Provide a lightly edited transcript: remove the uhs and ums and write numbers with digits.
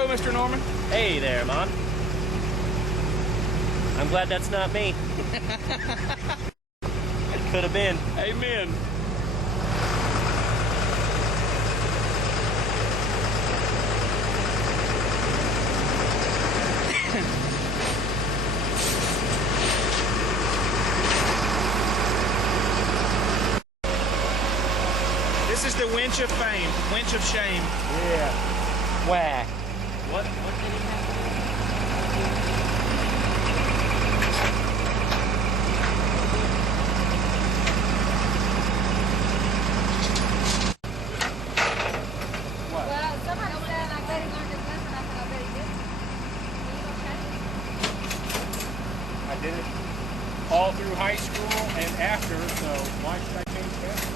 Hello, Mr. Norman. Hey there, Mon. I'm glad that's not me. It could have been. Amen. This is the winch of fame, winch of shame. Yeah. Whack. What did he have? Well, somebody said I bet he learned his lesson. I said I bet he did. I did it all through high school and after, so why should I change that?